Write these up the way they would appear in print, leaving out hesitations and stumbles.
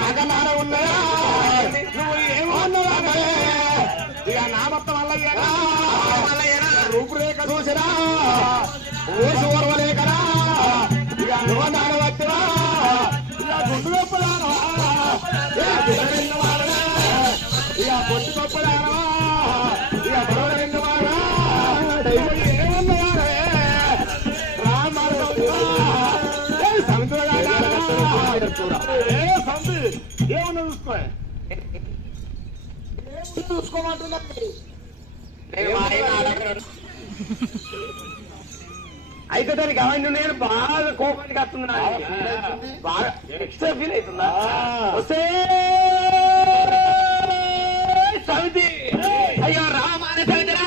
నాకన్నార ఉన్నాయా నువ్వు ఏమన్నావా ఇక నా మొత్తం వల్లయ్యనా రూపురేఖ చూసినా ఊసి ఓర్వలేకనా ఇక నువ్వు నాడవచ్చునా ఇక గుండు గొప్పదానవా ఇక పొట్టు గొప్పదానవా ఇక బొడవలింగ వాడా ఏమన్నావా ఏమన్నా చూసుకోమంటున్నది అయితే దానికి అవన్నీ నేను బాగా కోపానికి వస్తుందా బాగా ఎక్స్ట్రా ఫీల్ అవుతుందా వస్తే సమితి అయ్యో రామానే సమితిరా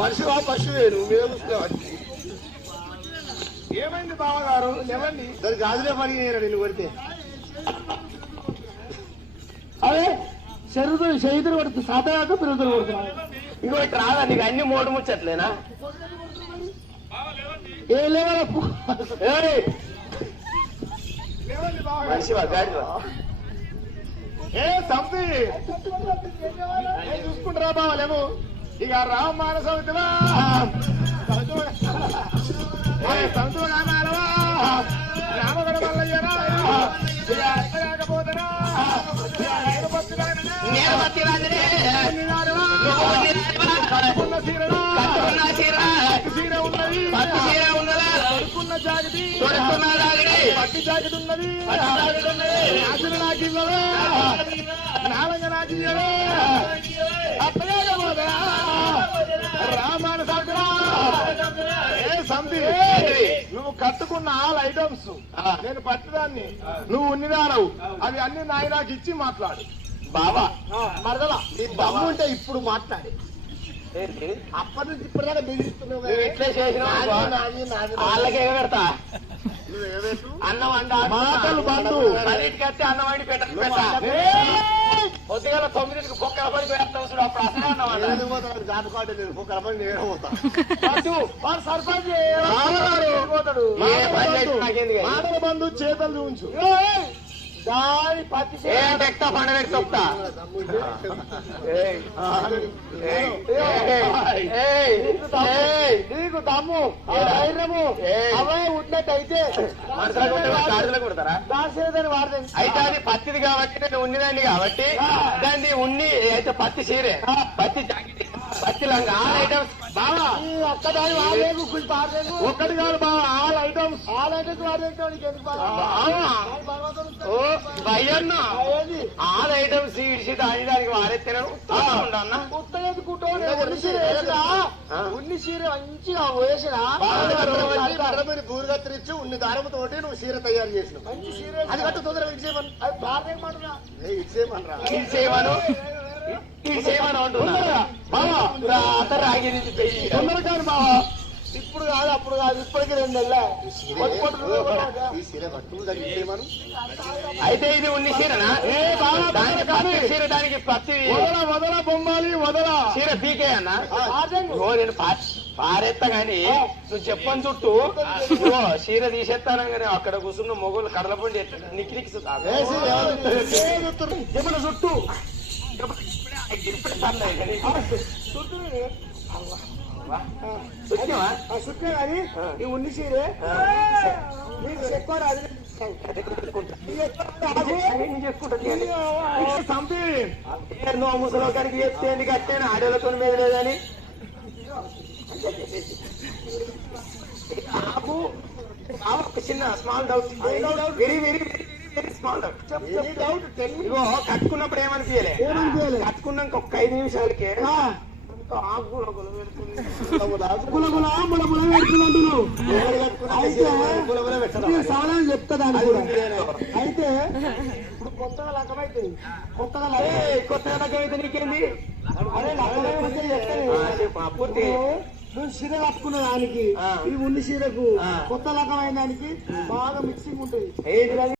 మనిషి పశువే నువ్వు మీద చూస్తున్నావు ఏమైంది బావగారు ఏమండి దానికి గాజులే పని నేను కొడితే అదే చేతులు కొడుతుంది సాతగాక పిల్లలు కొడుతున్నాను ఇంకోటి రాదా నీకు అన్ని మోటు ముచ్చట్లేనా ఏ లేవా మనిషి గాడి ఏ సంపి చూసుకుంటారా బావాలేమో ఇక రామాన సమితివా సంతువ రామాలవా రామగడ మల్లయ్యరా కాకపోతేనా జాగతి పట్టి జాకెట్ ఉన్నది రాజులు నాకివ్వవా నాలంగ నాకివ్వవా అప్పలేకపోతేనా రామాన సమితిరా ఏ సంధి నువ్వు కట్టుకున్న ఆల్ ఐటమ్స్ నేను పట్టుదాన్ని నువ్వు ఉన్నదానవు అవి అన్ని నాయనాకి ఇచ్చి మాట్లాడు బాబా మరదలా నీ దమ్ము ఉంటే ఇప్పుడు మాట్లాడి అప్పటి నుంచి ఇప్పటిదాకా బెదిరిస్తున్నావు ఎట్లా చేసినావు వాళ్ళకే పెడతా అన్నం మాటలు బంధు పదింటికి వస్తే అన్నం వండి పెట్ట పొద్దుగల 9కి కుక్కల పడి పెడతావు అప్పుడు అసలు జాతకాడు నేను కుక్కల పడి నేను పోతాడు సర్పంచ్ పోతాడు మాటల బంధు చేతలు చూపించు దాని పత్తి పండుగ చెప్తా నీకు దమ్ము ధైర్యము అవే ఉన్నట్టయితే కొడతారా దాని వాడదాం అయితే అది పత్తిది కాబట్టి నేను ఉన్నదండి కాబట్టి దాన్ని ఉన్ని అయితే పత్తి చీరే పత్తి జాకెట్ పత్తి లంగా ఆల్ ఐటమ్స్ బాగా ఒక్కదాని వాడలేదు ఒక్కటి కాదు బాగా ఆల్ ఐటమ్స్ వాడలేదు భయన్న ఆల్ ఐటమ్స్ ఇడిచి దానికి వారెత్తిన ఉన్ని చీర మంచిగా వేసిన బూరు కత్తిరించి ఉన్ని దారముతోటి నువ్వు చీర తయారు చేసినావు మంచి చీర అది కట్టు తొందరగా ఇచ్చేయమను రాగి నుంచి తొందరగా బావా ఇప్పుడు కాదు అప్పుడు కాదు ఇప్పటికి 2 నెలల అయితే ఇది ఉన్ని చీరనా చీర దానికి పత్తి వదల బొమ్మాలి వదల చీర పీకే అన్నా నేను పారెత్తా గాని నువ్వు చెప్పని చుట్టూ చీర తీసేస్తాను కానీ అక్కడ కూర్చున్న మొగోళ్ళు కడలపండి నిక్కిరికి చుట్టూ చుట్టే కానీ ఈ ఉన్ని చీరే నీకు ఎక్కువ రాదు సంపి నువ్వు ముసలోకానికి చెప్తే ఎందుకు కట్టాను ఆడేళ్ళతో మీద లేదని నాకు ఒక చిన్న small doubt very very very small doubt ఇగో కట్టుకున్నప్పుడు ఏమనిపించలే కట్టుకున్నాక ఒక 5 నిమిషాలకే చెప్తా అయితే ఇప్పుడు కొత్తగా లగ్గమైతుంది కొత్తగా లగ్గమైతే నీకేంది అదే పూర్తి నువ్వు చీర కట్టుకున్న దానికి ఈ ఉన్ని చీరకు కొత్త లగ్గమైన దానికి బాగా మిక్సింగ్ ఉంటుంది.